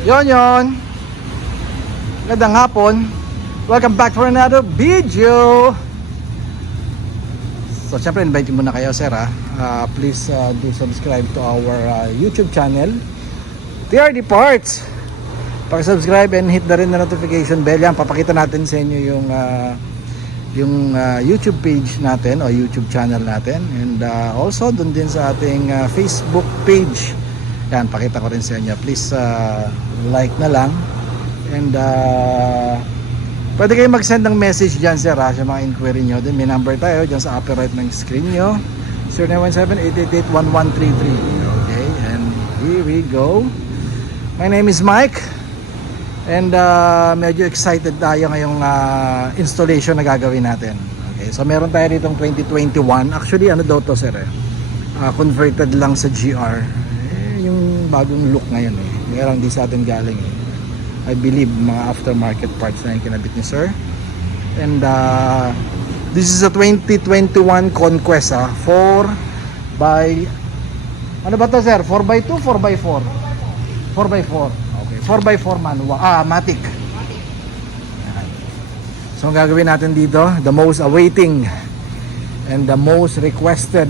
Yon. Magandang hapon. Welcome back for another video. So syempre invite mo na kayo sir ha. Please do subscribe to our YouTube channel, TRD Parts. Pag-subscribe and hit na rin na notification bell. Yan, papakita natin sa inyo yung YouTube page natin o YouTube channel natin. And also dun din sa ating Facebook page. Yan, pakita ko rin sa inyo. Please like na lang. And pwede kayo mag-send ng message dyan sir ha, sa mga inquiry nyo. Then may number tayo dyan sa upper right ng screen nyo, 0917-888-1133. Okay, and here we go. My name is Mike. And medyo excited tayo ngayong installation na gagawin natin. Okay, so meron tayo ditong 2021. Actually ano daw to sir converted lang sa GR. Yung bagong look ngayon meron di sa atin galing I believe mga aftermarket parts na yung kinabit ni sir. And this is a 2021 Conquest 4x ano ba to sir? 4x2, 4x4? 4x4. 4x4 manual, matic. So ang gagawin natin dito, the most awaiting and the most requested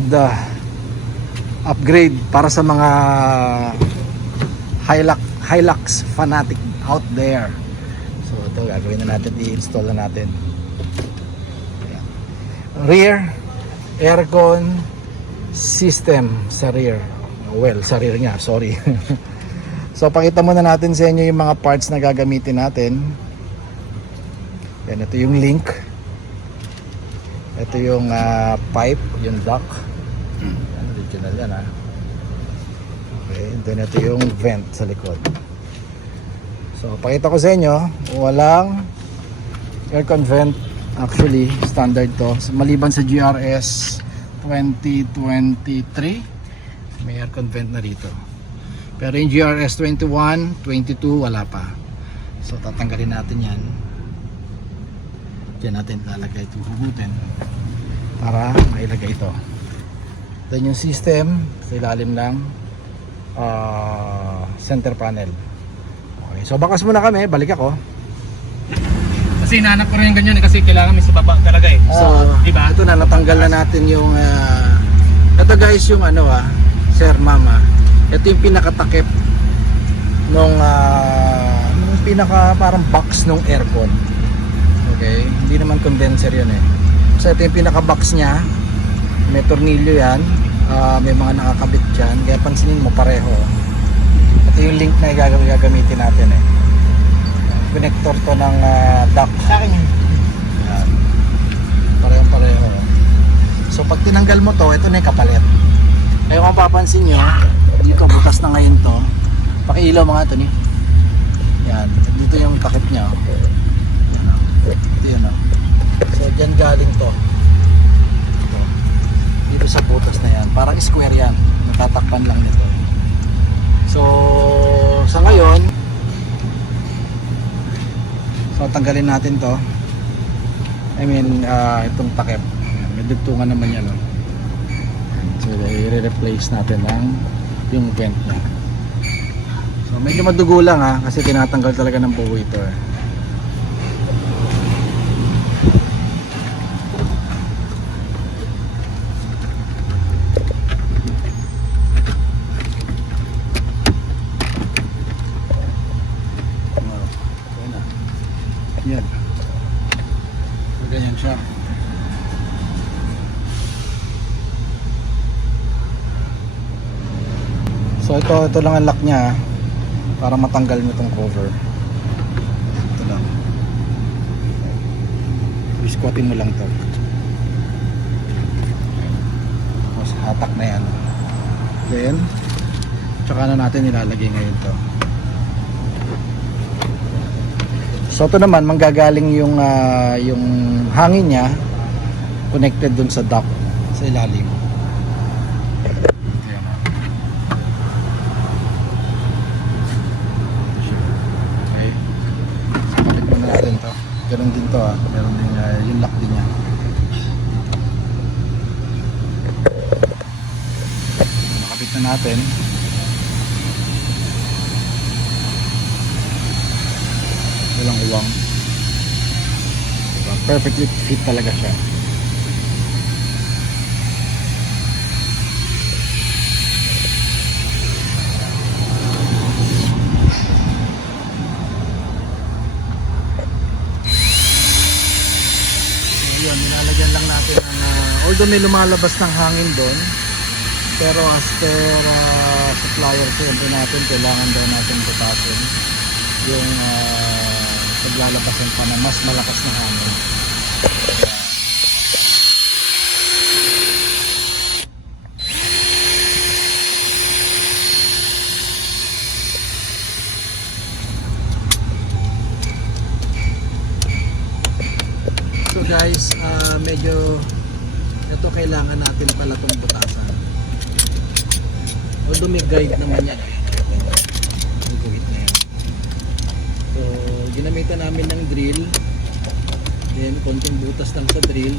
upgrade para sa mga Hilux fanatic out there. So ito gagawin na natin, i-install na natin. Ayan. Rear aircon system sa rear. Well, sa rear nga, sorry. So pakita muna natin sa inyo yung mga parts na gagamitin natin. Yan, ito yung link. Ito yung pipe, yung duct. Yan, original yan ha. Okay, then ito yung vent sa likod. So pakita ko sa inyo, walang aircon vent. Actually, standard to. So, maliban sa GRS 2023, may aircon vent na rito. Pero yung GRS 21, 22 wala pa. So tatanggalin natin yan. Diyan natin lalagay ito, hugutin para mailagay ito. Then yung system sa ilalim ng center panel. Okay, so bakas muna kami, balik ako. Kasi hinahanap ko rin yung ganyan kasi kailangan may sa baba talaga eh. So, diba? Ito na, natanggal na natin yung ito guys yung sir, mama. Ito yung pinakatakip nung pinaka parang box nung aircon. Okay, hindi naman condenser yun So ito yung pinaka box nya. May tornilyo yan, may mga nakakabit dyan, kaya pansinin mo pareho. Ito yung link na gagamitin natin connector to ng duct. Sa akin yun. Yan. Pareho. So pag tinanggal mo to, ito na yung kapalit. Kaya kung papansin nyo, dito butas na ngayon to. Pakiilaw mga ito niyo. Yan, dito yung takip niya. Yan ito yun So dyan galing to. Dito sa butas na yan. Parang square yan. Natatakpan lang nito. So sa ngayon, so tanggalin natin to. I mean itong takip. May dugtungan naman yan So i-replace natin yung vent niya. So medyo madugo lang kasi tinatanggal talaga ng buo ito Yan. So ganyan siya. So ito lang ang lock niya para matanggal mo itong cover. Ito lang. Squatin mo lang to. Tapos hatak na yan. Then tsaka na natin ilalagay ngayon to. So ito naman manggagaling yung hangin niya connected dun sa duct sa ilalim. Ganun din to meron din yung lock din niya. Nakabit na natin. kaliwang. Diba? Perfectly fit talaga siya. Yun, nilalagyan lang natin ng although may lumalabas ng hangin doon, pero as per supplier siyempre natin, kailangan daw natin butasin yung paglalabasan pa ng mas malakas na hangin. So guys, medyo ito kailangan natin pala itong butasan. Although may guide naman yan. May guide na yan. So ginamitan namin ng drill, then konting butas lang sa drill,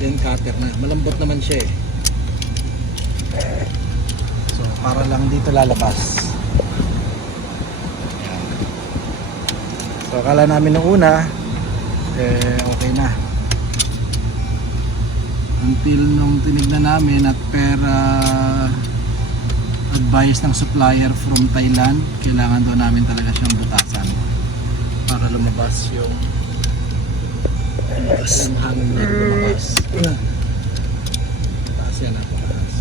then cutter na. Malambot naman siya eh. So para lang dito lalabas. Ayan. So akala namin nung una okay na, until nung tinignan namin at per advice ng supplier from Thailand, kailangan daw namin talaga siyang butasan para lumabas yung hangin na lumabas. Taas yan, napakaas.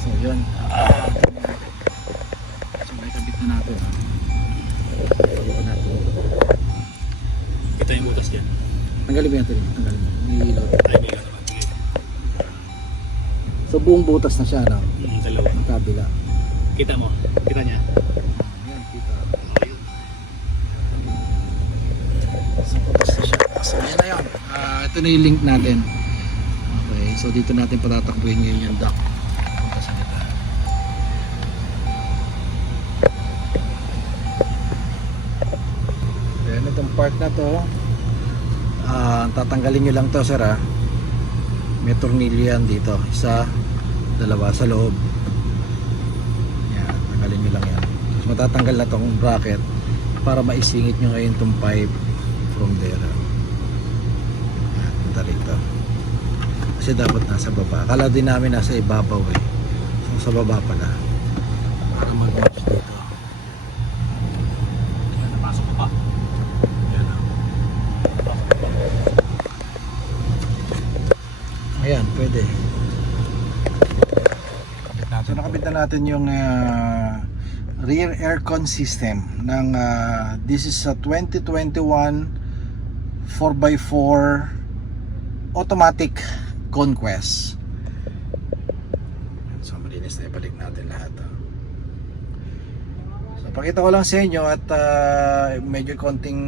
So yun, so may kabit na natin. Pagkakas natin. Kita yung butas dyan. Tanggalin mo yan, tanggalin mo. Nililot. Ay, may ano lang. Sige. So buong butas na siya, no? Dalawa. Ang kabila. Kita mo? Kita niya? Yan, kita. Ayun. So butas na siya. So yan na yun. Ito na yung link natin. Okay, so dito natin patatakbuhin ngayon yung dock. Punta sa kita. Then itong part na to, tatanggalin nyo lang to, sir, ha. May tornilyo yan dito, isa, dalawa sa loob. Yan, tanggalin nyo lang yan. Tapos matatanggal na tong bracket para maisingit nyo ngayon tong pipe from there. Yan, punta rito. Kasi dapat nasa baba. Akala din namin nasa ibabaw eh. So, sa baba pala. Para mag-match dito. Ayan, napasok ko pa. Yan, ayan, pwede. Kapit natin. So nakabit na natin yung rear aircon system ng this is a 2021 4x4 automatic Conquest. So malinis na, ibalik natin lahat. So pakita ko lang sa inyo at medyo konting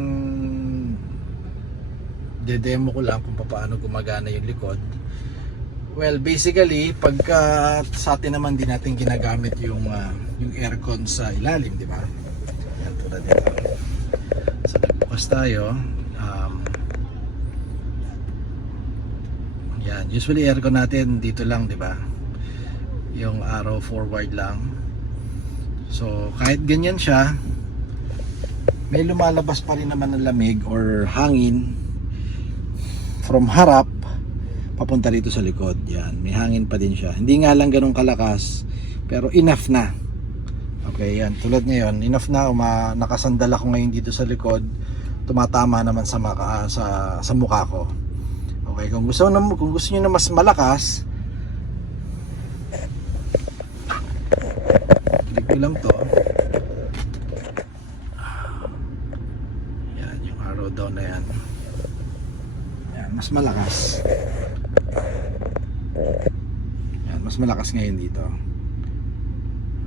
de-demo ko lang kung paano gumagana yung likod. Well, basically, pagka sa atin naman din natin ginagamit yung aircon sa ilalim, di ba? Yan, tulad nito. So, nagbukas tayo. Yan, usually aircon natin dito lang, di ba? Yung arrow forward lang. So, kahit ganyan siya, may lumalabas pa rin naman ng lamig or hangin from harap papunta rito sa likod. Yan, may hangin pa din siya. Hindi nga lang ganun kalakas, pero enough na. Okay, yan, tulad ngayon, enough na. Nakasandal ako ngayon dito sa likod, tumatama naman sa mukha ko. Okay, kung gusto niyo na mas malakas, click ko lang to. Yan, yung arrow down na yan. Yan, mas malakas. Yan, mas malakas ngayon dito.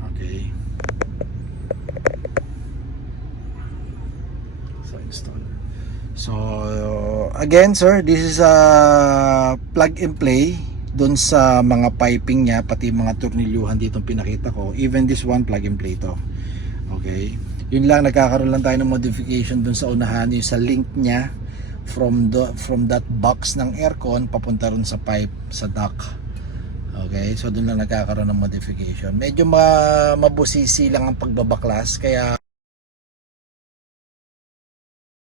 Okay. So install. So again, sir, this is a plug and play doon sa mga piping niya, pati mga tornilyuhan dito pinakita ko. Even this one, plug and play to. Okay. Yun lang, nagkakaroon lang tayo ng modification doon sa unahan, yung sa link niya from that box ng aircon papunta ron sa pipe sa duct. Okay, so doon lang nagkakaroon ng modification. Medyo mabusisi lang ang pagbabaklas, kaya